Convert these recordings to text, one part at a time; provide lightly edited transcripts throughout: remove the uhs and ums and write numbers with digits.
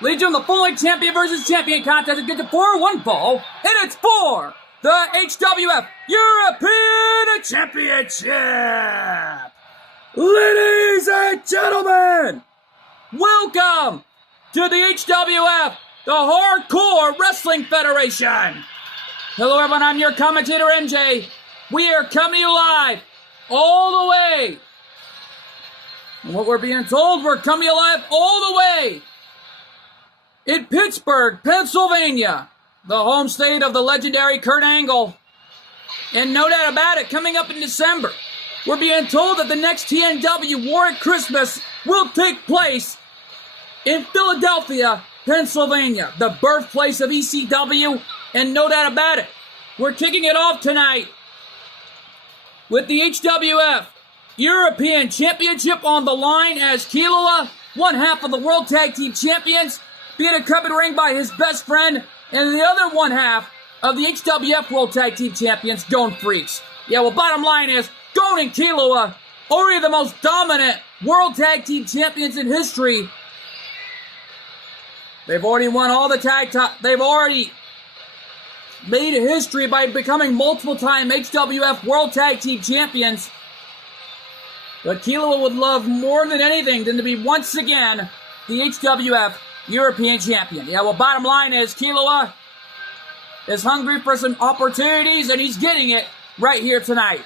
Legion, the full-length champion versus champion contest is good to 4-1 fall, and it's for the HWF European Championship. Ladies and gentlemen, welcome to the HWF, the Hardcore Wrestling Federation. Hello everyone, I'm your commentator MJ. We are coming to you live all the way. And what we're being told, we're coming to you live all the way in Pittsburgh, Pennsylvania, the home state of the legendary Kurt Angle. And no doubt about it, coming up in December, we're being told that the next TNW War at Christmas will take place in Philadelphia, Pennsylvania, the birthplace of ECW, and no doubt about it, we're kicking it off tonight with the HWF European Championship on the line as Kilua, one half of the World Tag Team Champions, being accompanied ring by his best friend, and the other one half of the HWF World Tag Team Champions, Gon Freaks. Yeah, well, bottom line is, Gon and Kilua, already the most dominant World Tag Team Champions in history. They've already won all the they've already made history by becoming multiple-time HWF World Tag Team Champions. But Kilua would love more than anything than to be once again the HWF European Champion. Yeah, well, bottom line is Kilua is hungry for some opportunities, and he's getting it right here tonight.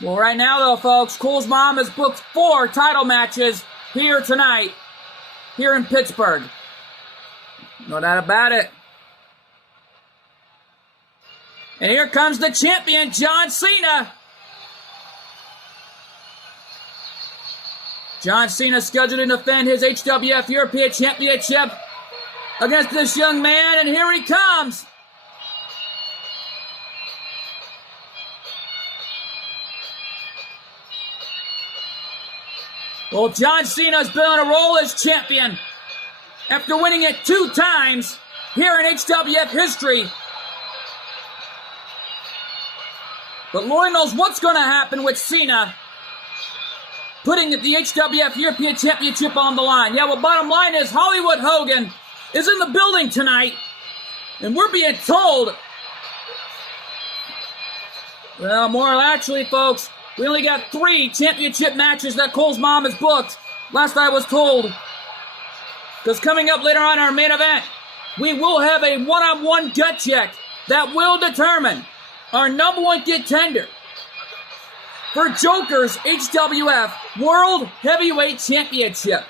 Well, right now, though, folks, Cole's mom has booked 4 title matches here tonight, here in Pittsburgh. No doubt about it. And here comes the champion, John Cena. John Cena scheduled to defend his HWF European Championship against this young man, and here he comes. Well, John Cena's been on a roll as champion after winning it 2 times here in HWF history. But Lord knows what's going to happen with Cena putting the HWF European Championship on the line. Yeah, well, bottom line is Hollywood Hogan is in the building tonight, and we're being told, well, more actually, folks, we only got 3 championship matches that Cole's mom has booked, last I was told. Because coming up later on in our main event, we will have a one-on-one gut check that will determine our number 1 contender for Joker's HWF World Heavyweight Championship.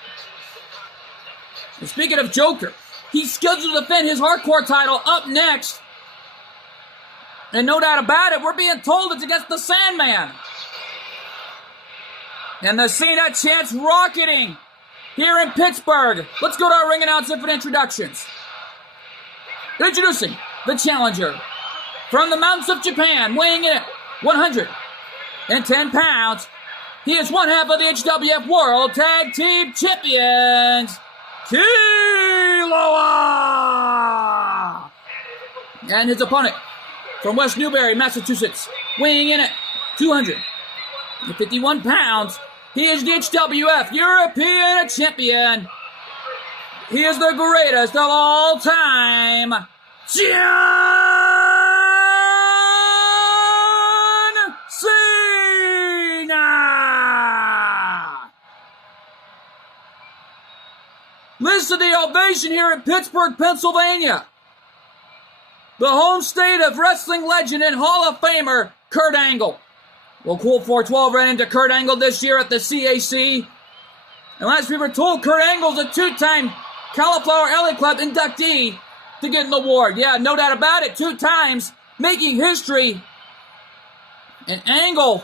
And speaking of Joker, he's scheduled to defend his hardcore title up next. And no doubt about it, we're being told it's against the Sandman. And the Cena chants rocketing here in Pittsburgh. Let's go to our ring announcer for the introductions. Introducing the challenger from the mountains of Japan, weighing in at 110 pounds. He is one half of the HWF World Tag Team Champions, Kilua! And his opponent from West Newbury, Massachusetts, weighing in at 251 pounds. He is the HWF European Champion. He is the greatest of all time, John Cena! Listen to the ovation here in Pittsburgh, Pennsylvania. The home state of wrestling legend and Hall of Famer, Kurt Angle. Well, Cool 412 ran into Kurt Angle this year at the CAC. And last we were told, Kurt Angle's a 2-time Cauliflower Alley Club inductee to get an award. Yeah, no doubt about it, 2 times, making history. And Angle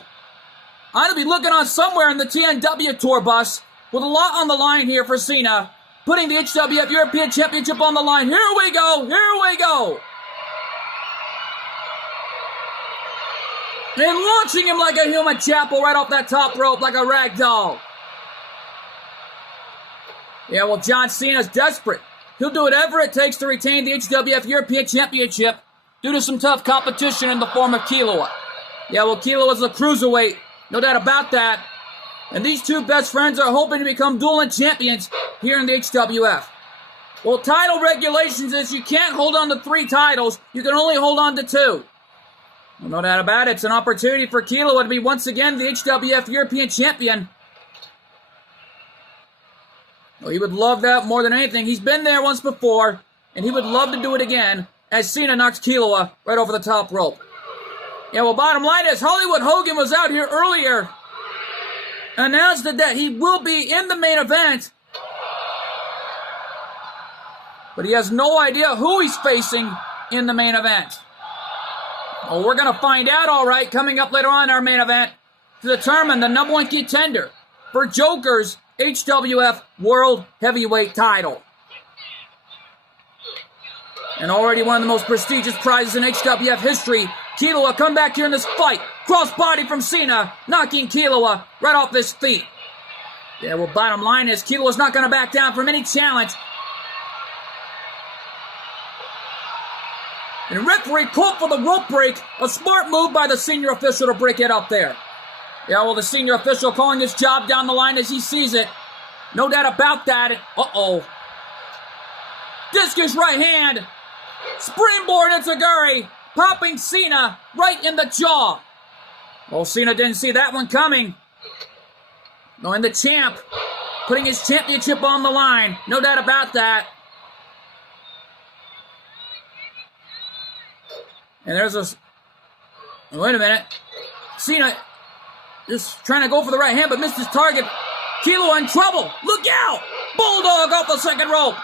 ought to be looking on somewhere in the TNW tour bus with a lot on the line here for Cena, putting the HWF European Championship on the line. Here we go, here we go. And launching him like a human chapel right off that top rope like a rag doll. Yeah, well, John Cena's desperate. He'll do whatever it takes to retain the HWF European Championship due to some tough competition in the form of Kilua. Yeah, well, Kilua is a cruiserweight. No doubt about that. And these 2 best friends are hoping to become dueling champions here in the HWF. Well, title regulations is you can't hold on to 3 titles. You can only hold on to 2. Well, no doubt about it. It's an opportunity for Kilo to be once again the HWF European Champion. Well, he would love that more than anything. He's been there once before, and he would love to do it again as Cena knocks Kilo right over the top rope. Yeah, well, bottom line is Hollywood Hogan was out here earlier, announced that he will be in the main event, but he has no idea who he's facing in the main event. Well, we're going to find out, all right, coming up later on in our main event to determine the number 1 contender for Joker's HWF World Heavyweight title. And already one of the most prestigious prizes in HWF history, Kilo will come back here in this fight. Crossbody from Cena, knocking Kilo right off his feet. Yeah, well, bottom line is Kilo is not going to back down from any challenge. And referee called for the rope break. A smart move by the senior official to break it up there. Yeah, well, the senior official calling his job down the line as he sees it. No doubt about that. Uh-oh. Discus right hand. Springboard Enziguri. Popping Cena right in the jaw. Well, Cena didn't see that one coming. Knowing the champ. Putting his championship on the line. No doubt about that. And there's a... Wait a minute. Cena just trying to go for the right hand, but missed his target. Kilo in trouble. Look out! Bulldog off the second rope.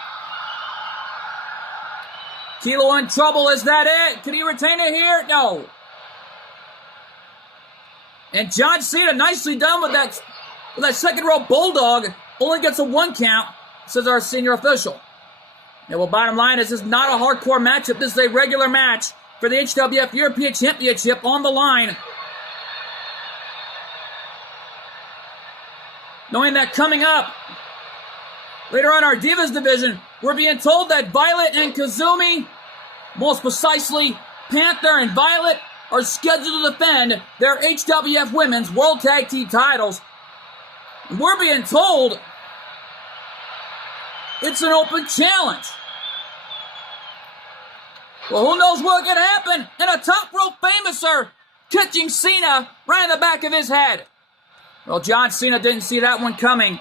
Kilo in trouble. Is that it? Can he retain it here? No. And John Cena, nicely done with that second rope Bulldog. Only gets a 1 count, says our senior official. Yeah, well, bottom line is this is not a hardcore matchup. This is a regular match for the HWF European Championship on the line. Knowing that coming up later on our Divas division, we're being told that Violet and Kazumi, most precisely Panther and Violet, are scheduled to defend their HWF Women's World Tag Team titles. And we're being told it's an open challenge. Well, who knows what can happen? And a top rope famouser catching Cena right in the back of his head. Well, John Cena didn't see that one coming.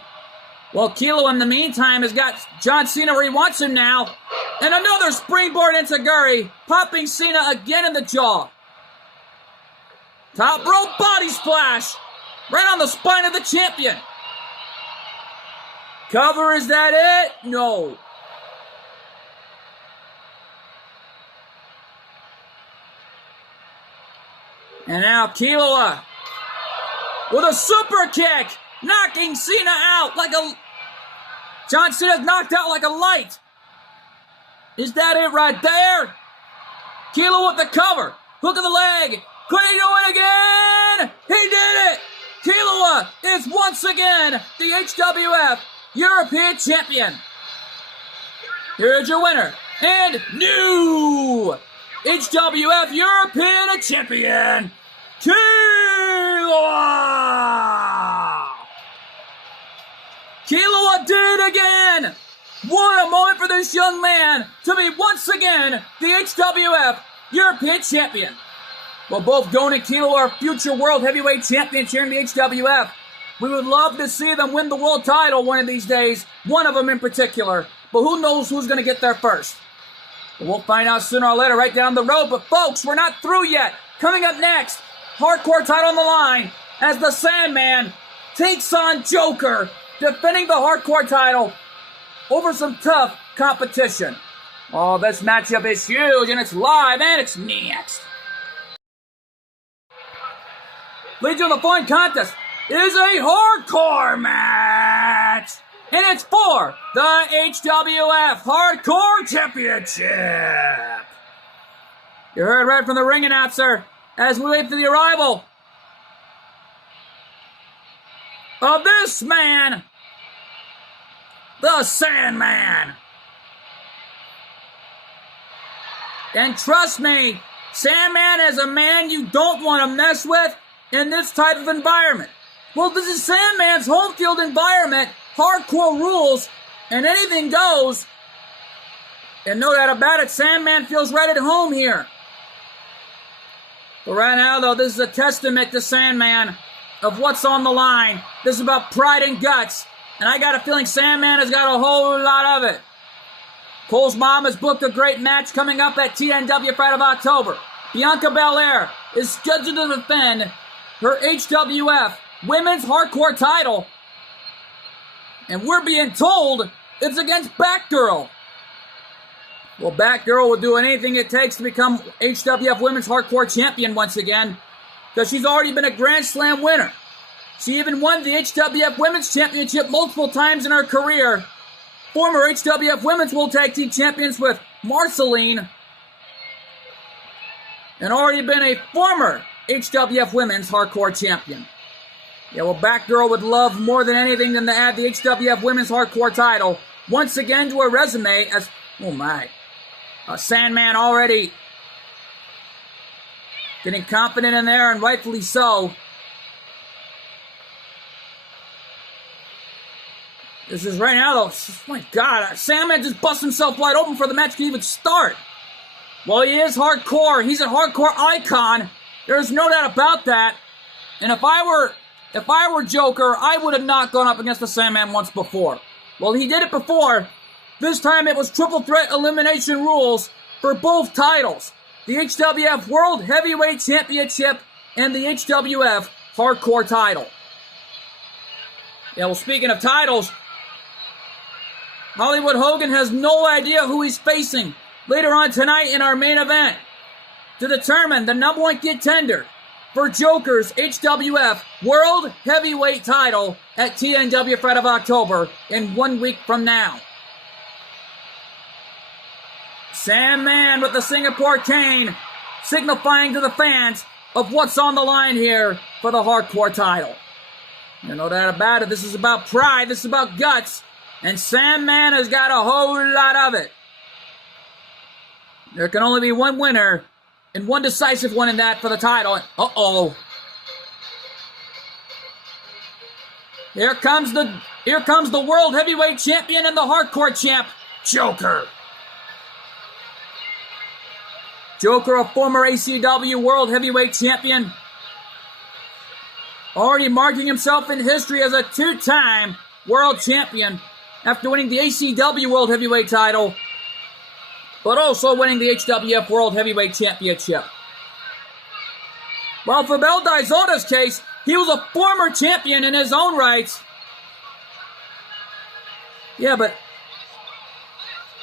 Well, Kilo, in the meantime, has got John Cena where he wants him now. And another springboard Enziguri, popping Cena again in the jaw. Top rope body splash, right on the spine of the champion. Cover, is that it? No. And now Kilo with a super kick, knocking Cena out like a... John Cena's knocked out like a light. Is that it right there? Kilo with the cover. Hook of the leg. Could he do it again? He did it! Kilo is once again the HWF European Champion. Here's your winner and new HWF European Champion, Kilo! Kilo did it again! What a moment for this young man to be once again the HWF European Champion. Well, both Gon and Kilo are future World Heavyweight Champions here in the HWF. We would love to see them win the world title one of these days, one of them in particular. But who knows who's going to get there first? We'll find out sooner or later right down the road. But folks, we're not through yet. Coming up next, hardcore title on the line as the Sandman takes on Joker, defending the hardcore title over some tough competition. Oh, this matchup is huge, and it's live, and it's next. Leads on the following contest is a hardcore match, and it's for the HWF Hardcore Championship. You heard right from the ring announcer as we wait for the arrival of this man, the Sandman. And trust me, Sandman is a man you don't want to mess with in this type of environment. Well, this is Sandman's home field environment, hardcore rules, and anything goes. And no doubt about it, Sandman feels right at home here. But right now, though, this is a testament to Sandman of what's on the line. This is about pride and guts. And I got a feeling Sandman has got a whole lot of it. Cole's mom has booked a great match coming up at TNW Fight of October. Bianca Belair is scheduled to defend her HWF Women's Hardcore title. And we're being told it's against Batgirl. Well, Batgirl will do anything it takes to become HWF Women's Hardcore Champion once again, because she's already been a Grand Slam winner. She even won the HWF Women's Championship multiple times in her career. Former HWF Women's World Tag Team Champions with Marceline, and already been a former HWF Women's Hardcore Champion. Yeah, well, Batgirl would love more than anything than to add the HWF Women's Hardcore title once again to her resume as, oh my, Sandman already getting confident in there, and rightfully so. This is right now, though. My God, Sandman just bust himself wide open for the match to even start. Well, he is hardcore. He's a hardcore icon. There's no doubt about that. And if I were Joker, I would have not gone up against the Sandman once before. Well, he did it before. This time it was triple threat elimination rules for both titles. The HWF World Heavyweight Championship and the HWF Hardcore title. Yeah, well, speaking of titles, Hollywood Hogan has no idea who he's facing later on tonight in our main event to determine the number one contender for Joker's HWF World Heavyweight title at TNW Fight of October in 1 week from now. Sandman with the Singapore cane, signifying to the fans of what's on the line here for the Hardcore title. No doubt about it, this is about pride, this is about guts, and Sandman has got a whole lot of it. There can only be one winner, and one decisive one in that for the title. Uh-oh. Here comes the World Heavyweight Champion and the Hardcore Champ, Joker. Joker, a former ACW World Heavyweight Champion, already marking himself in history as a two-time World Champion after winning the ACW World Heavyweight title, but also winning the HWF World Heavyweight Championship. While for Bel Daizota's case, he was a former champion in his own rights. Yeah, but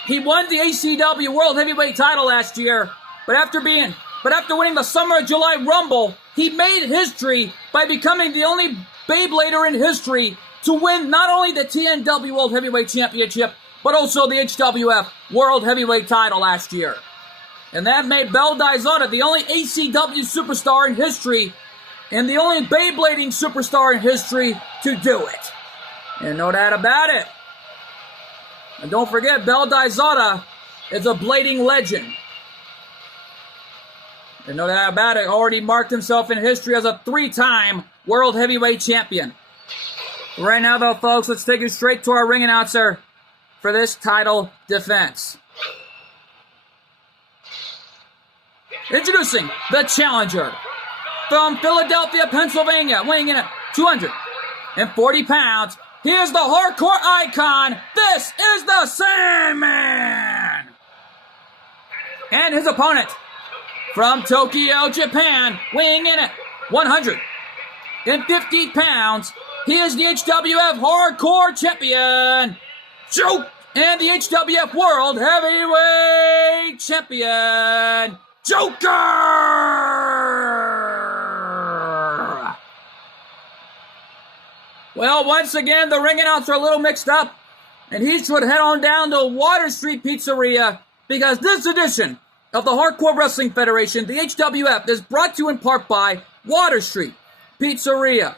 he won the ACW World Heavyweight title last year, but after winning the Summer of July Rumble, he made history by becoming the only Beyblader in history to win not only the TNW World Heavyweight Championship, but also the HWF World Heavyweight title last year. And that made Bel Daizota the only ACW superstar in history, and the only Beyblading superstar in history to do it. And no doubt about it. And don't forget, Bel Daizota is a blading legend. And no doubt about it, already marked himself in history as a three-time World Heavyweight Champion. Right now, though, folks, let's take it straight to our ring announcer for this title defense. Introducing the challenger from Philadelphia, Pennsylvania, weighing in at 240 pounds. He is the hardcore icon. This is the Sandman. And his opponent from Tokyo, Japan, weighing in at 150 pounds. He is the HWF Hardcore Champion, and the HWF World Heavyweight Champion, Joker! Well, once again, the ring announcer a little mixed up, and he should head on down to Water Street Pizzeria, because this edition of the Hardcore Wrestling Federation, the HWF, is brought to you in part by Water Street Pizzeria.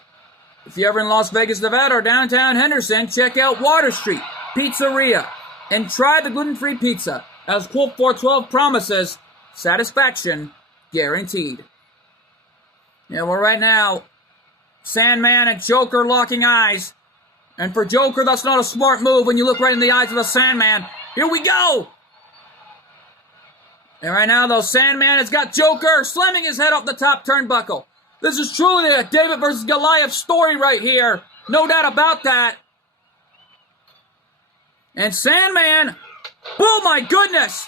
If you're ever in Las Vegas, Nevada, or downtown Henderson, check out Water Street Pizzeria and try the gluten-free pizza. As Colt 412 promises, satisfaction guaranteed. Yeah, well, right now, Sandman and Joker locking eyes. And for Joker, that's not a smart move when you look right in the eyes of the Sandman. Here we go! And right now, though, Sandman has got Joker slamming his head off the top turnbuckle. This is truly a David versus Goliath story right here. No doubt about that. And Sandman, oh my goodness,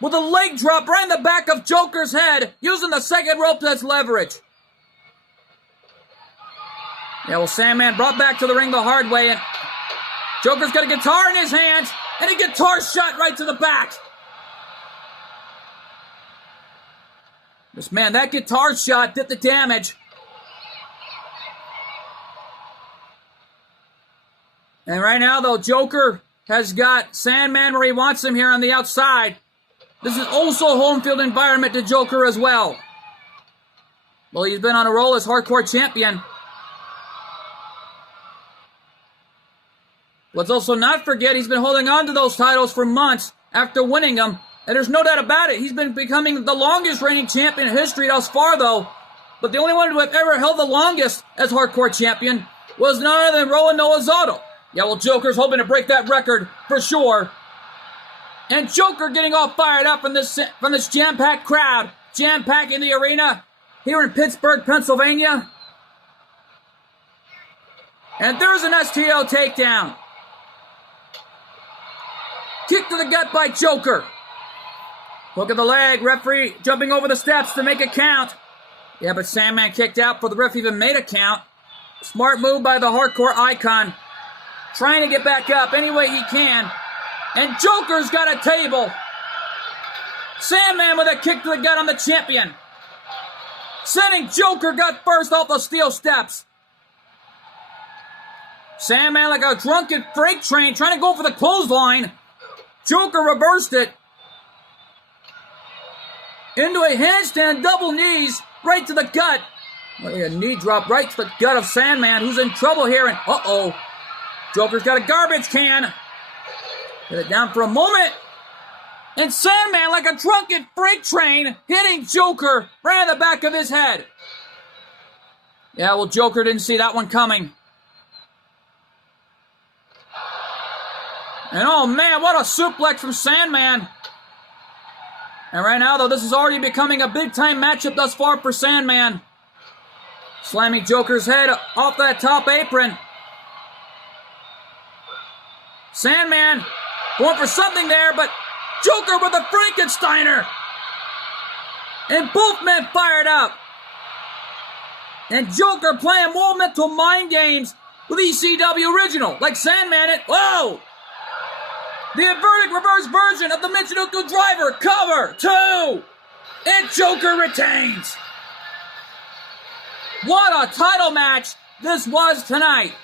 with a leg drop right in the back of Joker's head, using the second rope as leverage. Yeah, well, Sandman brought back to the ring the hard way, and Joker's got a guitar in his hands, and a guitar shot right to the back. This man, that guitar shot did the damage. And right now, though, Joker has got Sandman where he wants him here on the outside. This is also a home field environment to Joker as well. Well, he's been on a roll as hardcore champion. Let's also not forget he's been holding on to those titles for months after winning them. And there's no doubt about it. He's been becoming the longest reigning champion in history thus far, though. But the only one who have ever held the longest as hardcore champion was none other than Roland Nolazato. Yeah, well, Joker's hoping to break that record for sure. And Joker getting all fired up from this jam-packed crowd. Jam-packed in the arena here in Pittsburgh, Pennsylvania. And there's an STO takedown. Kick to the gut by Joker. Hook of the leg, referee jumping over the steps to make a count. Yeah, but Sandman kicked out before the ref even made a count. Smart move by the hardcore icon. Trying to get back up any way he can. And Joker's got a table. Sandman with a kick to the gut on the champion. Sending Joker gut first off the steel steps. Sandman like a drunken freight train trying to go for the clothesline. Joker reversed it. Into a handstand, double knees, right to the gut. A knee drop right to the gut of Sandman, who's in trouble here. And uh-oh, Joker's got a garbage can. Get it down for a moment. And Sandman, like a drunken freight train, hitting Joker right in the back of his head. Yeah, well, Joker didn't see that one coming. And oh man, what a suplex from Sandman. And right now, though, this is already becoming a big-time matchup thus far for Sandman. Slamming Joker's head off that top apron. Sandman going for something there, but Joker with a Frankensteiner. And both men fired up. And Joker playing more mental mind games with ECW original, like Sandman. Whoa! The inverted reverse version of the Michinoku Driver, cover 2. And Joker retains. What a title match this was tonight.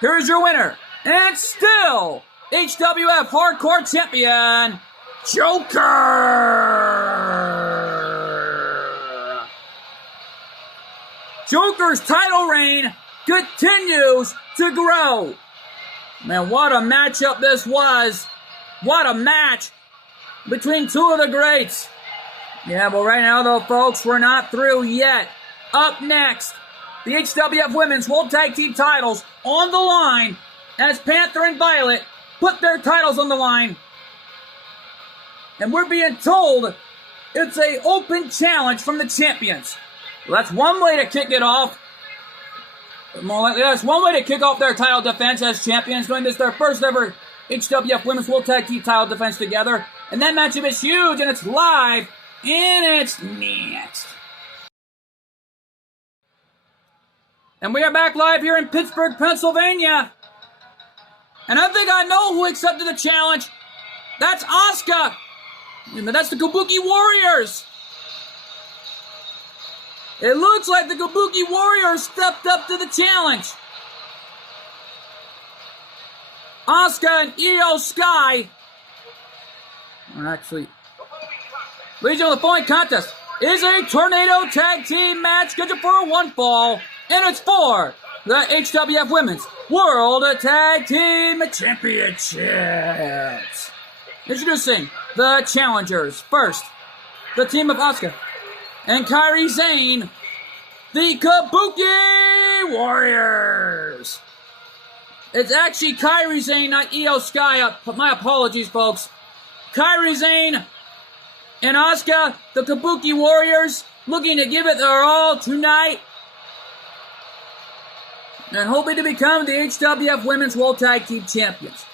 Here's your winner, and still HWF Hardcore Champion, Joker. Joker's title reign continues to grow. Man, what a matchup this was. What a match between two of the greats. Yeah, but right now, though, folks, we're not through yet. Up next, the HWF Women's World Tag Team titles on the line as Panther and Violet put their titles on the line. And we're being told it's an open challenge from the champions. Well, that's one way to kick it off. That's one way to kick off their title defense as champions, doing this their first ever HWF Women's World Tag Team title defense together. And that matchup is huge, and it's live, and it's next. And we are back live here in Pittsburgh, Pennsylvania. And I think I know who accepted the challenge. That's Asuka. That's the Kabuki Warriors. It looks like the Kabuki Warriors stepped up to the challenge. Asuka and Io Sky. Actually, Legion of the Falling Contest is a Tornado Tag Team match scheduled for a one fall. And it's for the HWF Women's World Tag Team Championships. Introducing the challengers. First, the team of Asuka and Kairi Sane, the Kabuki Warriors. It's actually Kairi Sane, not Io Sky. My apologies, folks. Kairi Sane and Asuka, the Kabuki Warriors, looking to give it their all tonight and hoping to become the HWF Women's World Tag Team Champions.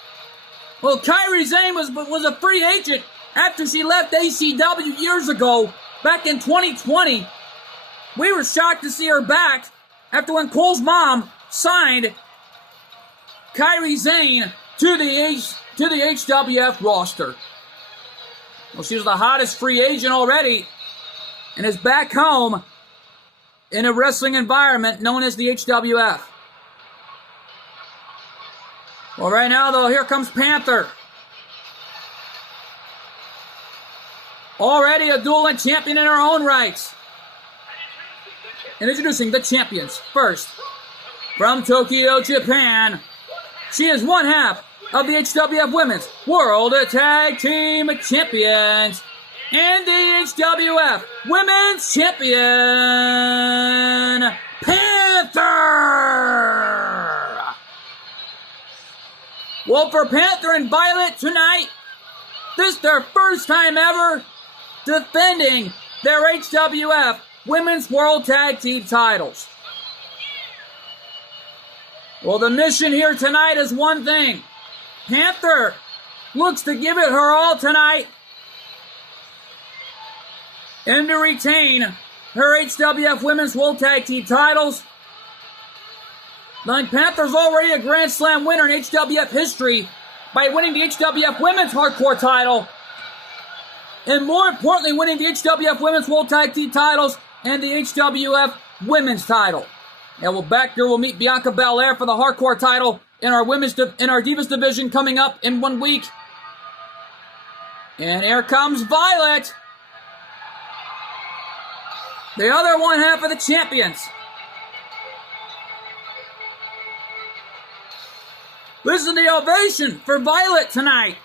Well, Kairi Sane was a free agent after she left ACW years ago, back in 2020. We were shocked to see her back after when Cole's mom signed Kairi Sane to the HWF roster. Well, she was the hottest free agent already and is back home in a wrestling environment known as the HWF. Well, right now, though, here comes Panther. Already a dueling champion in her own rights. And introducing the champions first. From Tokyo, Japan, she is one half of the HWF Women's World Tag Team Champions and the HWF Women's Champion, Panther! Well, for Panther and Violet tonight, this is their first time ever defending their HWF Women's World Tag Team titles. Well, the mission here tonight is one thing. Panther looks to give it her all tonight and to retain her HWF Women's World Tag Team titles. Like, Panther's already a Grand Slam winner in HWF history by winning the HWF Women's Hardcore title, and more importantly, winning the HWF Women's World Tag Team titles and the HWF Women's title. And we'll back here, we'll meet Bianca Belair for the Hardcore title in our Divas division coming up in 1 week. And here comes Violet, the other one half of the champions. Listen to the ovation for Violet tonight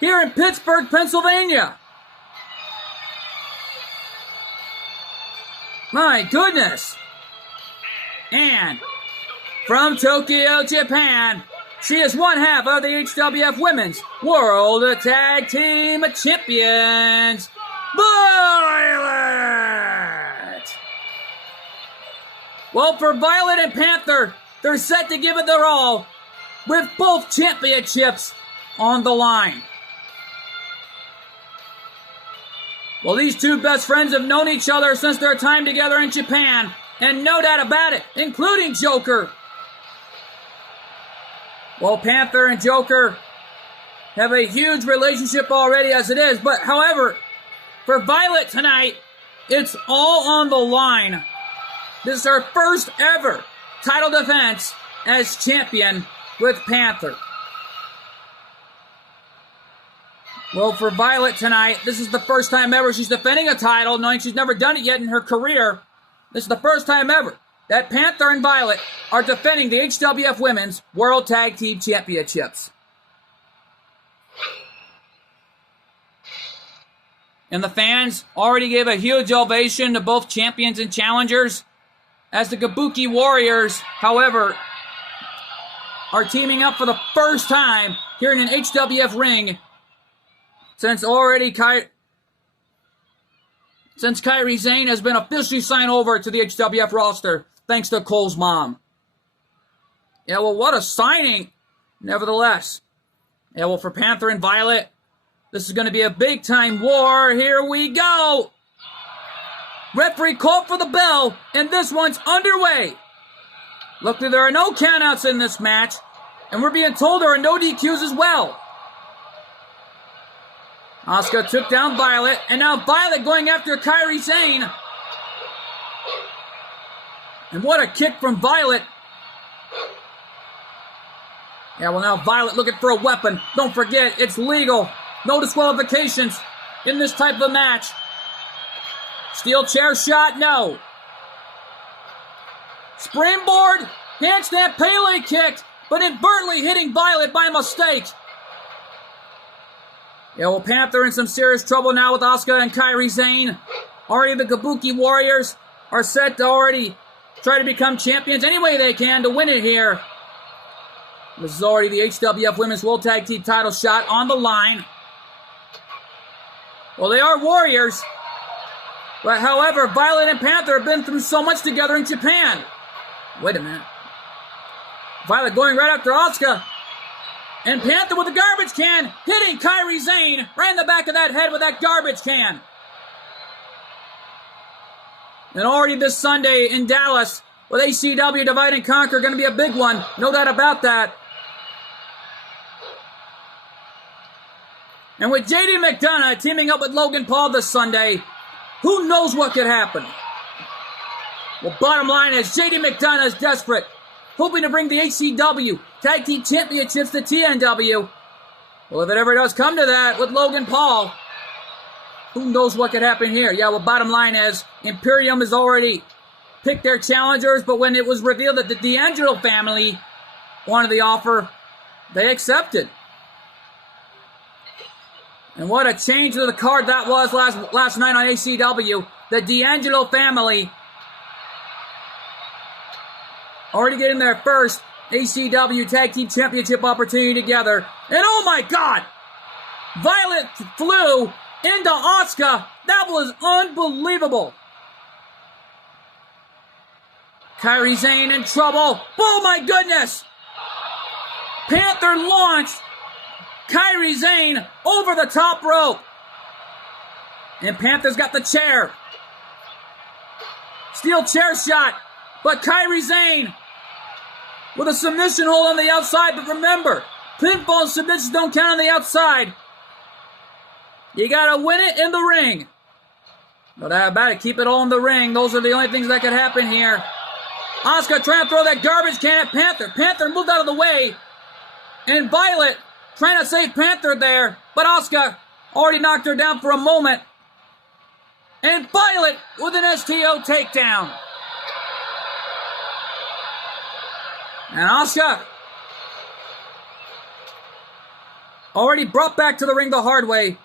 here in Pittsburgh, Pennsylvania. My goodness. And from Tokyo, Japan, she is one half of the HWF Women's World Tag Team Champions, Violet! Well, for Violet and Panther, they're set to give it their all with both championships on the line. Well, these two best friends have known each other since their time together in Japan, and no doubt about it, including Joker. Well, Panther and Joker have a huge relationship already as it is, but however, for Violet tonight, it's all on the line. This is her first ever title defense as champion with Panther. Well, for Violet tonight, this is the first time ever she's defending a title, knowing she's never done it yet in her career. This is the first time ever that Panther and Violet are defending the HWF Women's World Tag Team Championships. And the fans already gave a huge ovation to both champions and challengers, as the Kabuki Warriors, however, are teaming up for the first time here in an HWF ring since Kairi Sane has been officially signed over to the HWF roster, thanks to Cole's mom. Yeah, well, what a signing, nevertheless. Yeah, well, for Panther and Violet, this is going to be a big-time war. Here we go. Referee called for the bell, and this one's underway. Luckily, there are no countouts in this match, and we're being told there are no DQs as well. Asuka took down Violet, and now Violet going after Kairi Sane. And what a kick from Violet. Yeah, well, now Violet looking for a weapon. Don't forget, it's legal. No disqualifications in this type of match. Steel chair shot, no. Springboard, handstand Pele kick, but inadvertently hitting Violet by mistake. Yeah, well, Panther in some serious trouble now with Asuka and Kairi Sane. Already the Kabuki Warriors are set to already try to become champions any way they can to win it here. This is already the HWF Women's World Tag Team title shot on the line. Well, they are warriors. But however, Violet and Panther have been through so much together in Japan. Wait a minute. Violet going right after Asuka. And Panther with a garbage can, hitting Kairi Sane right in the back of that head with that garbage can. And already this Sunday in Dallas, with ACW Divide and Conquer, going to be a big one. No doubt about that. And with JD McDonough teaming up with Logan Paul this Sunday, who knows what could happen? Well, bottom line is JD McDonough is desperate, hoping to bring the HCW Tag Team Championships to TNW. Well, if it ever does come to that with Logan Paul, who knows what could happen here? Yeah, well, bottom line is Imperium has already picked their challengers, but when it was revealed that the D'Angelo family wanted the offer, they accepted. And what a change to the card that was last night on ACW. The D'Angelo family already getting their first ACW Tag Team Championship opportunity together. And oh my God! Violet flew into Asuka. That was unbelievable. Kairi Sane in trouble. Oh my goodness! Panther launched Kairi Sane over the top rope. And Panther's got the chair. Steel chair shot. But Kairi Sane with a submission hold on the outside. But remember, pinfall submissions don't count on the outside. You gotta win it in the ring. No doubt about it. Keep it all in the ring. Those are the only things that could happen here. Asuka trying to throw that garbage can at Panther. Panther moved out of the way. And Violet trying to save Panther there. But Asuka already knocked her down for a moment. And Violet with an STO takedown. And Asuka already brought back to the ring the hard way.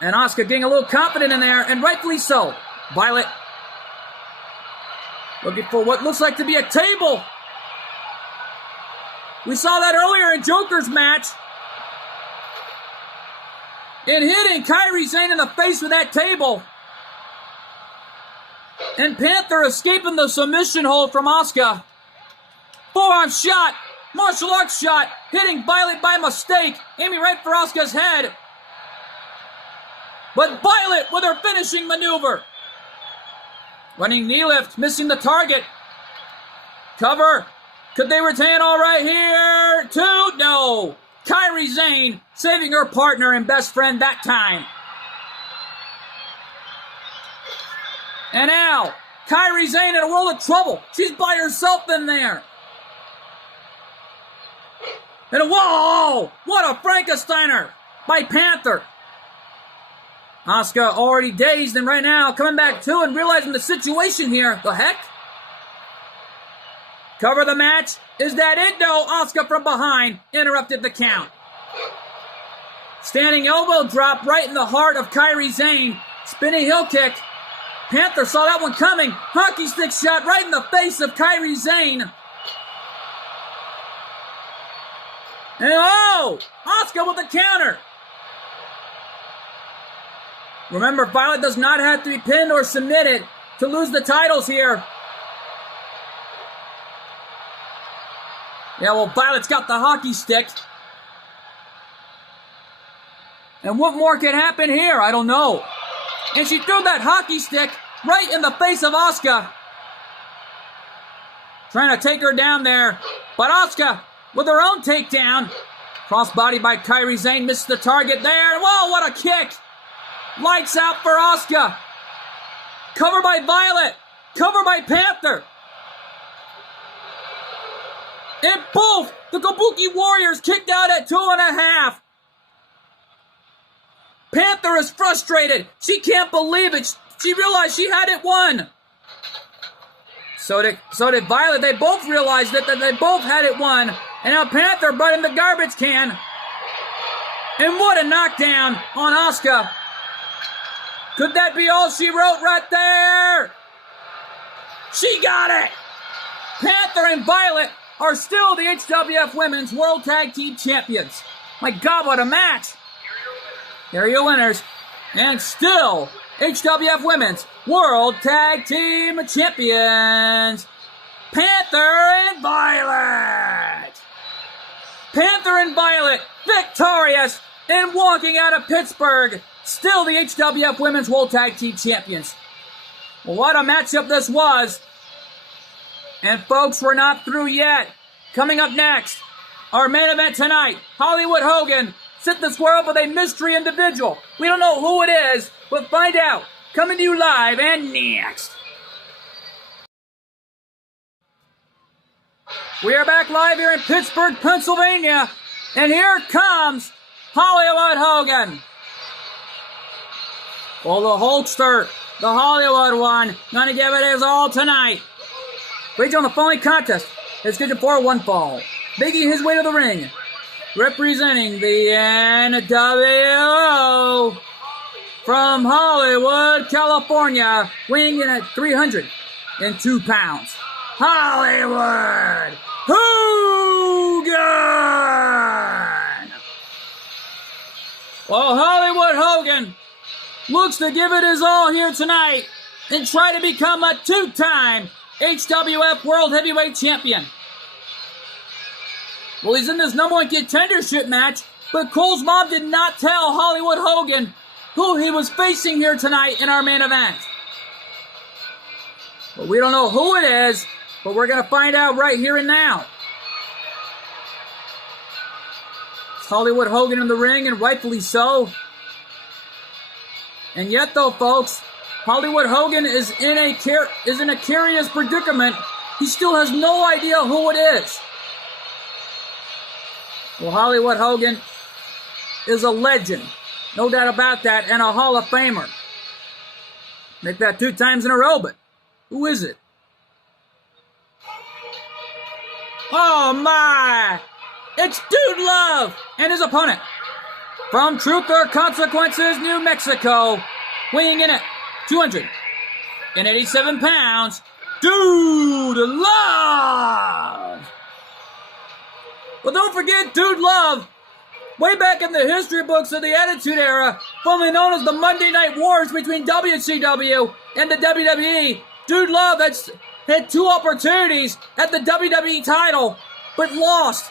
And Asuka getting a little confident in there, and rightfully so. Violet looking for what looks like to be a table. We saw that earlier in Joker's match. And hitting Kairi Sane in the face with that table. And Panther escaping the submission hold from Asuka. Forearm shot, martial arts shot, hitting Violet by mistake, aiming right for Asuka's head. But Violet with her finishing maneuver. Running knee lift, missing the target. Cover. Could they retain all right here? Two? No. Kairi Sane saving her partner and best friend that time. And now, Kairi Sane in a world of trouble. She's by herself in there. And whoa! What a Frankensteiner by Panther. Asuka already dazed and right now coming back to and realizing the situation here. The heck? Cover the match. Is that it? No. Asuka from behind interrupted the count. Standing elbow drop right in the heart of Kairi Sane. Spinning heel kick. Panther saw that one coming. Hockey stick shot right in the face of Kairi Sane. And oh! Asuka with the counter. Remember, Violet does not have to be pinned or submitted to lose the titles here. Yeah, well, Violet's got the hockey stick. And what more can happen here? I don't know. And she threw that hockey stick right in the face of Asuka. Trying to take her down there. But Asuka with her own takedown. Crossbody by Kairi Sane, missed the target there. Whoa, what a kick! Lights out for Asuka. Cover by Violet. Cover by Panther. And both the Kabuki Warriors kicked out at 2.5. Panther is frustrated. She can't believe it. She realized she had it won. So did Violet. They both realized that they both had it won. And now Panther brought in the garbage can. And what a knockdown on Asuka. Could that be all she wrote right there? She got it! Panther and Violet are still the HWF Women's World Tag Team Champions. My God, what a match! Here are your winners, and still HWF Women's World Tag Team Champions, Panther and Violet. Panther and Violet victorious and walking out of Pittsburgh, still the HWF Women's World Tag Team Champions. Well, what a matchup this was. And folks, we're not through yet. Coming up next, our main event tonight, Hollywood Hogan set the square up with a mystery individual. We don't know who it is, but find out. Coming to you live and next. We are back live here in Pittsburgh, Pennsylvania, and here comes Hollywood Hogan. Well, the Hulkster, the Hollywood one, gonna give it his all tonight. Waged on the following contest is scheduled for one fall. Making his way to the ring, representing the NWO from Hollywood, California, weighing in at 302 pounds. Hollywood Hogan! Well, Hollywood Hogan looks to give it his all here tonight and try to become a two-time HWF World Heavyweight Champion. Well, he's in this number one contendership match, but Cole's mom did not tell Hollywood Hogan who he was facing here tonight in our main event. Well, we don't know who it is, but we're going to find out right here and now. It's Hollywood Hogan in the ring, and rightfully so. And yet, though, folks, Hollywood Hogan is in a curious predicament. He still has no idea who it is. Well, Hollywood Hogan is a legend, no doubt about that, and a Hall of Famer. Make that 2 times in a row, but who is it? Oh my! It's Dude Love and his opponent from Truth or Consequences, New Mexico, weighing in at 287 pounds, Dude Love! Well, don't forget Dude Love, way back in the history books of the Attitude Era, formerly known as the Monday Night Wars between WCW and the WWE. Dude Love had 2 opportunities at the WWE title, but lost.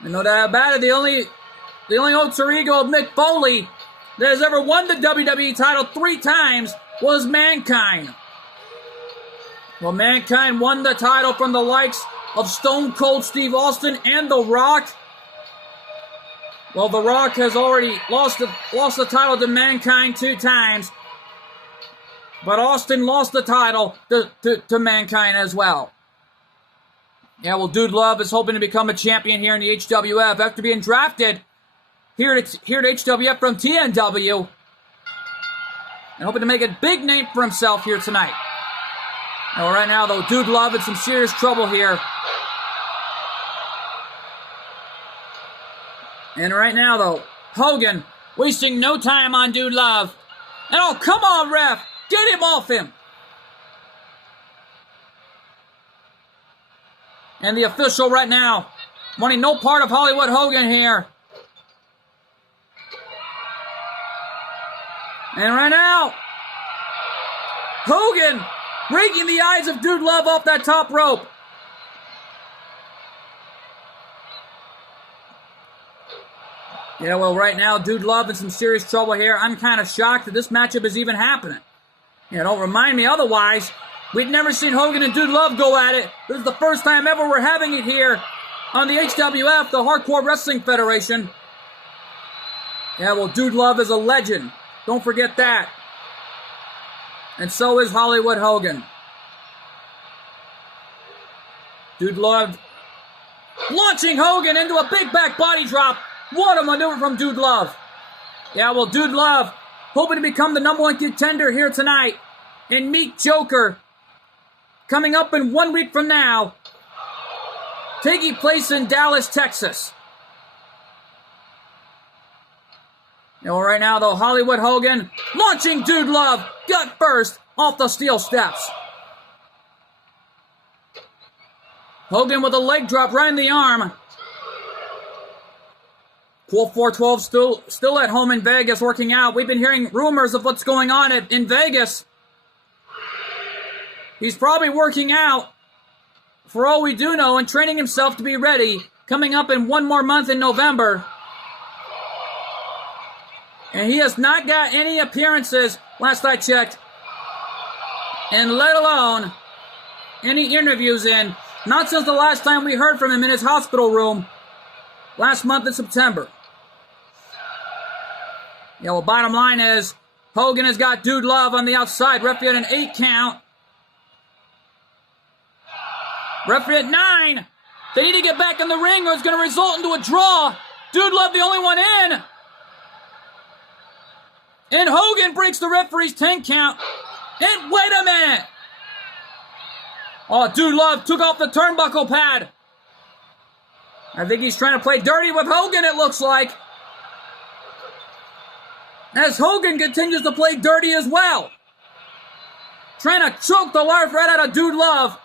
And no doubt about it, the only alter ego of Mick Foley that has ever won the WWE title 3 times was Mankind. Well, Mankind won the title from the likes of Stone Cold Steve Austin and The Rock. Well, The Rock has already lost the title to Mankind 2 times, but Austin lost the title to Mankind as well. Yeah, well, Dude Love is hoping to become a champion here in the HWF after being drafted here at HWF from TNW, and hoping to make a big name for himself here tonight. Well, right now, though, Dude Love in some serious trouble here. And right now, though, Hogan wasting no time on Dude Love. And oh, come on, ref! Get him off him! And the official right now wanting no part of Hollywood Hogan here. And right now, Hogan raking the eyes of Dude Love off that top rope. Yeah, well, right now, Dude Love in some serious trouble here. I'm kind of shocked that this matchup is even happening. Yeah, don't remind me otherwise. We'd never seen Hogan and Dude Love go at it. This is the first time ever we're having it here on the HWF, the Hardcore Wrestling Federation. Yeah, well, Dude Love is a legend. Don't forget that. And so is Hollywood Hogan. Dude Love launching Hogan into a big back body drop. What a maneuver from Dude Love. Yeah, well, Dude Love hoping to become the number one contender here tonight and meet Joker coming up in 1 week from now, taking place in Dallas, Texas. You know, right now, though, Hollywood Hogan launching Dude Love gut first off the steel steps. Hogan with a leg drop right in the arm. Cool 412 still at home in Vegas working out. We've been hearing rumors of what's going on in Vegas. He's probably working out, for all we do know, and training himself to be ready, coming up in one more month in November. And he has not got any appearances, last I checked, and let alone any interviews in, not since the last time we heard from him in his hospital room last month in September. Yeah, well, bottom line is, Hogan has got Dude Love on the outside. Referee at an 8 count. Referee at 9. They need to get back in the ring or it's going to result into a draw. Dude Love the only one in. And Hogan breaks the referee's 10 count. And wait a minute. Oh, Dude Love took off the turnbuckle pad. I think he's trying to play dirty with Hogan, it looks like. As Hogan continues to play dirty as well. Trying to choke the life right out of Dude Love.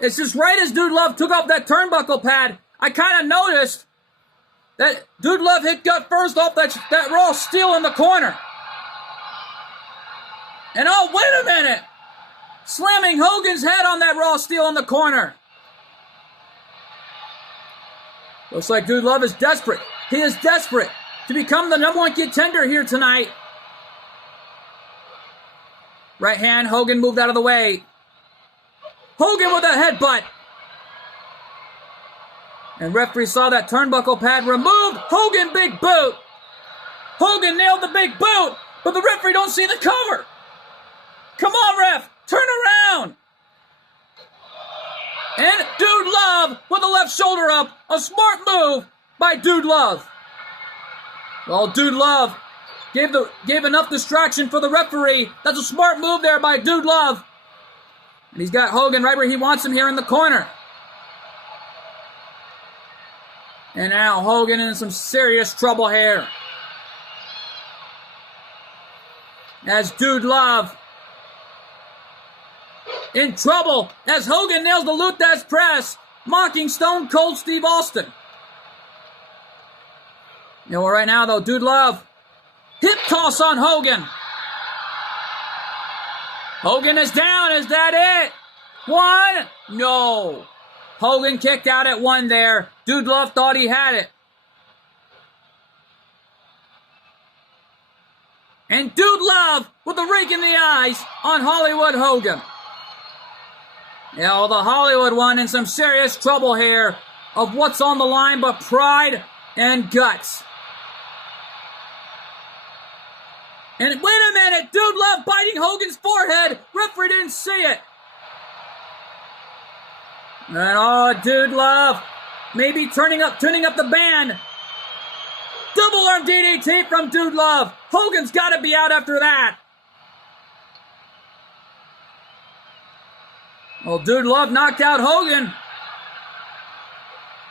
It's just right as Dude Love took off that turnbuckle pad, I kind of noticed that Dude Love hit gut first off that raw steel in the corner. And oh, wait a minute. Slamming Hogan's head on that raw steel in the corner. Looks like Dude Love is desperate. He is desperate to become the #1 contender here tonight. Right hand, Hogan moved out of the way. Hogan with a headbutt. And referee saw that turnbuckle pad removed. Hogan big boot. Hogan nailed the big boot, but the referee don't see the cover. Come on, ref, turn around. And Dude Love with the left shoulder up. A smart move by Dude Love. Well, Dude Love gave enough distraction for the referee. That's a smart move there by Dude Love. And he's got Hogan right where he wants him here in the corner. And now Hogan in some serious trouble here. As Dude Love in trouble as Hogan nails the Luthez press, mocking Stone Cold Steve Austin. You know, right now though, Dude Love, hip toss on Hogan. Hogan is down, is that it? 1? No. Hogan kicked out at 1 there. Dude Love thought he had it. And Dude Love with a rake in the eyes on Hollywood Hogan. Yeah, well, the Hollywood one in some serious trouble here of what's on the line but pride and guts. And wait a minute, Dude Love biting Hogan's forehead. Referee didn't see it. And oh, Dude Love maybe tuning up the band. Double arm DDT from Dude Love. Hogan's got to be out after that. Well, Dude Love knocked out Hogan.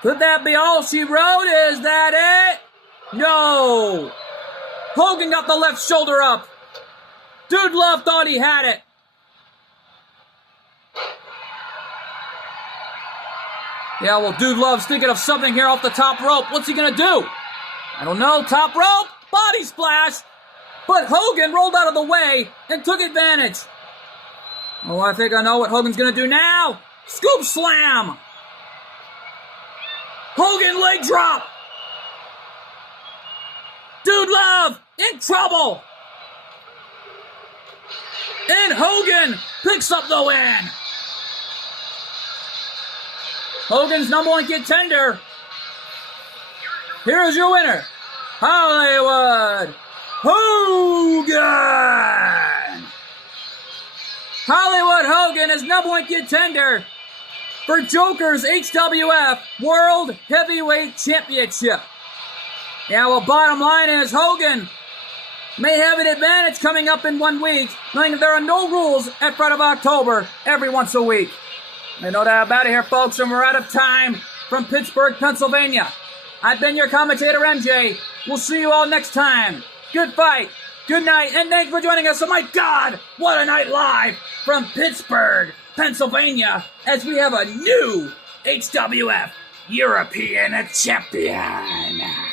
Could that be all she wrote? Is that it? No. Hogan got the left shoulder up. Dude Love thought he had it. Yeah, well, Dude Love's thinking of something here off the top rope. What's he going to do? I don't know. Top rope. Body splash. But Hogan rolled out of the way and took advantage. Oh, I think I know what Hogan's going to do now. Scoop slam. Hogan leg drop. Dude Love in trouble. And Hogan picks up the win. Hogan's #1 contender. Here is your winner, Hollywood Hogan. Hollywood Hogan is #1 contender for Joker's HWF World Heavyweight Championship. Yeah, well, bottom line is Hogan may have an advantage coming up in 1 week, knowing that there are no rules at front of October every once a week. I know that about it here, folks, and we're out of time from Pittsburgh, Pennsylvania. I've been your commentator, MJ. We'll see you all next time. Good fight, good night, and thanks for joining us. Oh my God, what a night live from Pittsburgh, Pennsylvania, as we have a new HWF European champion.